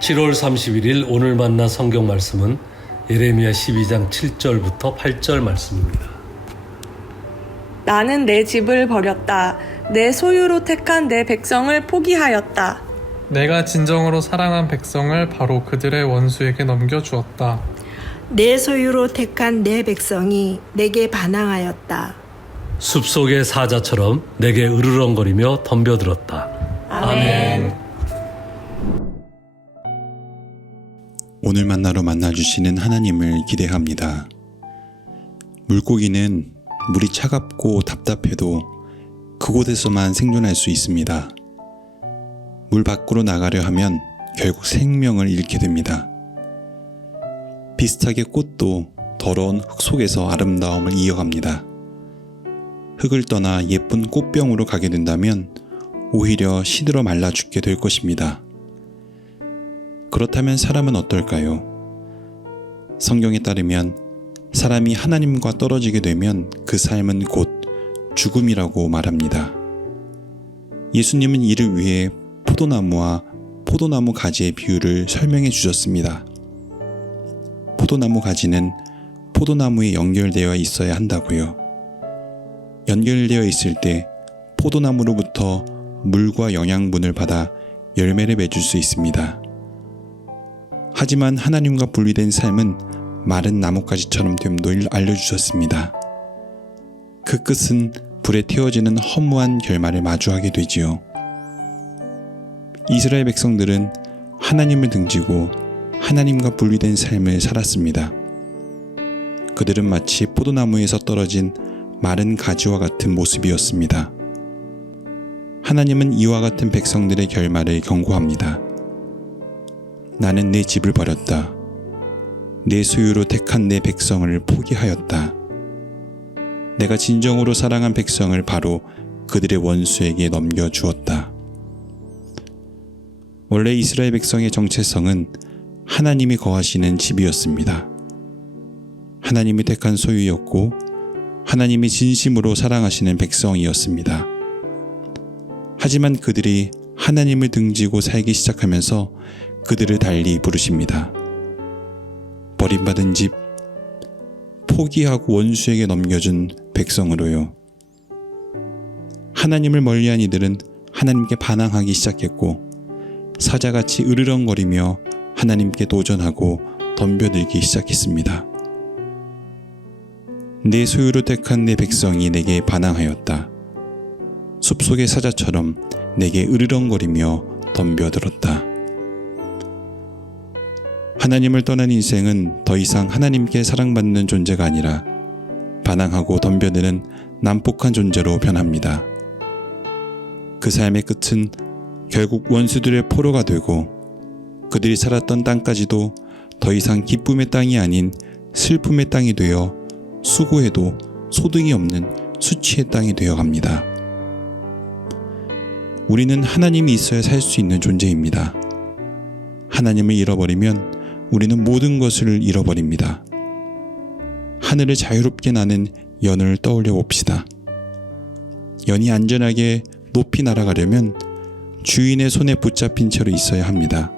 7월 31일 오늘 만난 성경 말씀은 예레미야 12장 7절부터 8절 말씀입니다. 나는 내 집을 버렸다. 내 소유로 택한 내 백성을 포기하였다. 내가 진정으로 사랑한 백성을 바로 그들의 원수에게 넘겨주었다. 내 소유로 택한 내 백성이 내게 반항하였다. 숲속의 사자처럼 내게 으르렁거리며 덤벼들었다. 아멘. 오늘 만나러 만나주시는 하나님을 기대합니다. 물고기는 물이 차갑고 답답해도 그곳에서만 생존할 수 있습니다. 물 밖으로 나가려 하면 결국 생명을 잃게 됩니다. 비슷하게 꽃도 더러운 흙 속에서 아름다움을 이어갑니다. 흙을 떠나 예쁜 꽃병으로 가게 된다면 오히려 시들어 말라 죽게 될 것입니다. 그렇다면 사람은 어떨까요? 성경에 따르면 사람이 하나님과 떨어지게 되면 그 삶은 곧 죽음이라고 말합니다. 예수님은 이를 위해 포도나무와 포도나무 가지의 비유를 설명해 주셨습니다. 포도나무 가지는 포도나무에 연결되어 있어야 한다고요. 연결되어 있을 때 포도나무로부터 물과 영양분을 받아 열매를 맺을 수 있습니다. 하지만 하나님과 분리된 삶은 마른 나뭇가지처럼 됨도 알려주셨습니다. 그 끝은 불에 태워지는 허무한 결말을 마주하게 되지요. 이스라엘 백성들은 하나님을 등지고 하나님과 분리된 삶을 살았습니다. 그들은 마치 포도나무에서 떨어진 마른 가지와 같은 모습이었습니다. 하나님은 이와 같은 백성들의 결말을 경고합니다. 나는 내 집을 버렸다. 내 소유로 택한 내 백성을 포기하였다. 내가 진정으로 사랑한 백성을 바로 그들의 원수에게 넘겨주었다. 원래 이스라엘 백성의 정체성은 하나님이 거하시는 집이었습니다. 하나님이 택한 소유였고 하나님이 진심으로 사랑하시는 백성이었습니다. 하지만 그들이 하나님을 등지고 살기 시작하면서 그들을 달리 부르십니다. 버림받은 집, 포기하고 원수에게 넘겨준 백성으로요. 하나님을 멀리한 이들은 하나님께 반항하기 시작했고 사자같이 으르렁거리며 하나님께 도전하고 덤벼들기 시작했습니다. 내 소유로 택한 내 백성이 내게 반항하였다. 숲속의 사자처럼 내게 으르렁거리며 덤벼들었다. 하나님을 떠난 인생은 더 이상 하나님께 사랑받는 존재가 아니라 반항하고 덤벼드는 난폭한 존재로 변합니다. 그 삶의 끝은 결국 원수들의 포로가 되고 그들이 살았던 땅까지도 더 이상 기쁨의 땅이 아닌 슬픔의 땅이 되어 수고해도 소득이 없는 수치의 땅이 되어 갑니다. 우리는 하나님이 있어야 살 수 있는 존재입니다. 하나님을 잃어버리면 우리는 모든 것을 잃어버립니다. 하늘을 자유롭게 나는 연을 떠올려 봅시다. 연이 안전하게 높이 날아가려면 주인의 손에 붙잡힌 채로 있어야 합니다.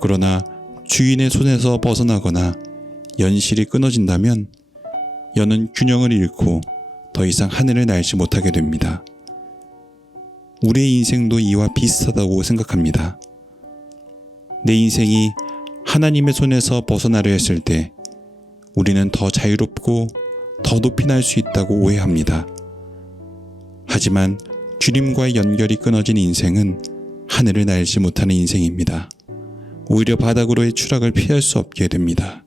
그러나 주인의 손에서 벗어나거나 연실이 끊어진다면 연은 균형을 잃고 더 이상 하늘을 날지 못하게 됩니다. 우리의 인생도 이와 비슷하다고 생각합니다. 내 인생이 하나님의 손에서 벗어나려 했을 때 우리는 더 자유롭고 더 높이 날 수 있다고 오해합니다. 하지만 주님과의 연결이 끊어진 인생은 하늘을 날지 못하는 인생입니다. 오히려 바닥으로의 추락을 피할 수 없게 됩니다.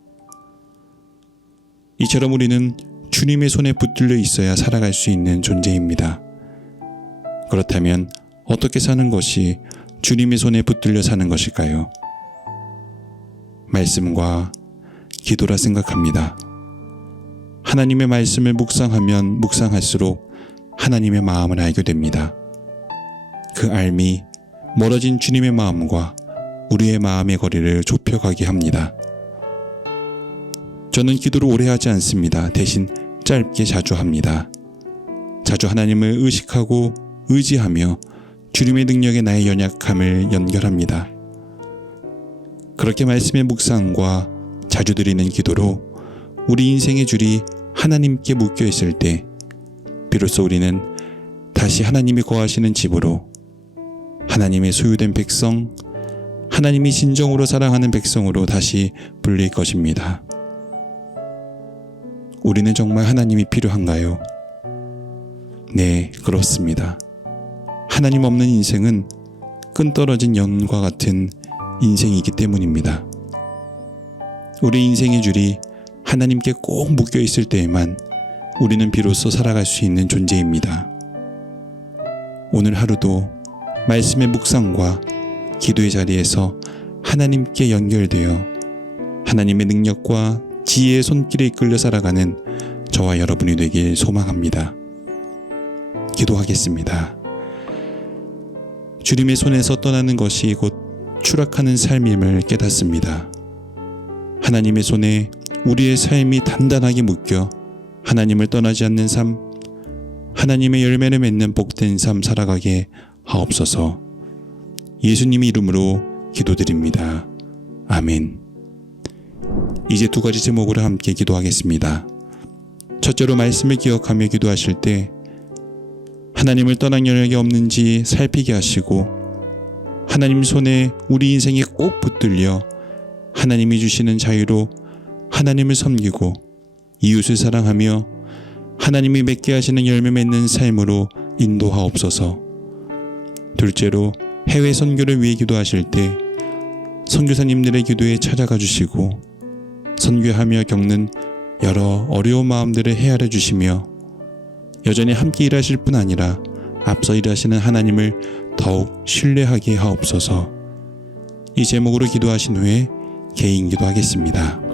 이처럼 우리는 주님의 손에 붙들려 있어야 살아갈 수 있는 존재입니다. 그렇다면 어떻게 사는 것이 주님의 손에 붙들려 사는 것일까요? 말씀과 기도라 생각합니다. 하나님의 말씀을 묵상하면 묵상할수록 하나님의 마음을 알게 됩니다. 그 알미 멀어진 주님의 마음과 우리의 마음의 거리를 좁혀가게 합니다. 저는 기도를 오래 하지 않습니다. 대신 짧게 자주 합니다. 자주 하나님을 의식하고 의지하며 주님의 능력에 나의 연약함을 연결합니다. 그렇게 말씀의 묵상과 자주 드리는 기도로 우리 인생의 줄이 하나님께 묶여 있을 때 비로소 우리는 다시 하나님이 거하시는 집으로, 하나님의 소유된 백성, 하나님이 진정으로 사랑하는 백성으로 다시 불릴 것입니다. 우리는 정말 하나님이 필요한가요? 네, 그렇습니다. 하나님 없는 인생은 끈 떨어진 연과 같은 인생이기 때문입니다. 우리 인생의 줄이 하나님께 꼭 묶여 있을 때에만 우리는 비로소 살아갈 수 있는 존재입니다. 오늘 하루도 말씀의 묵상과 기도의 자리에서 하나님께 연결되어 하나님의 능력과 지혜의 손길에 이끌려 살아가는 저와 여러분이 되길 소망합니다. 기도하겠습니다. 주님의 손에서 떠나는 것이 곧 추락하는 삶임을 깨닫습니다. 하나님의 손에 우리의 삶이 단단하게 묶여 하나님을 떠나지 않는 삶, 하나님의 열매를 맺는 복된 삶 살아가게 하옵소서. 예수님의 이름으로 기도드립니다. 아멘. 이제 두 가지 제목으로 함께 기도하겠습니다. 첫째로 말씀을 기억하며 기도하실 때 하나님을 떠난 영역이 없는지 살피게 하시고 하나님 손에 우리 인생에 꼭 붙들려 하나님이 주시는 자유로 하나님을 섬기고 이웃을 사랑하며 하나님이 맺게 하시는 열매 맺는 삶으로 인도하옵소서. 둘째로 해외 선교를 위해 기도하실 때 선교사님들의 기도에 찾아가 주시고 선교하며 겪는 여러 어려운 마음들을 헤아려 주시며 여전히 함께 일하실 뿐 아니라 앞서 일하시는 하나님을 더욱 신뢰하게 하옵소서. 이 제목으로 기도하신 후에 개인 기도하겠습니다.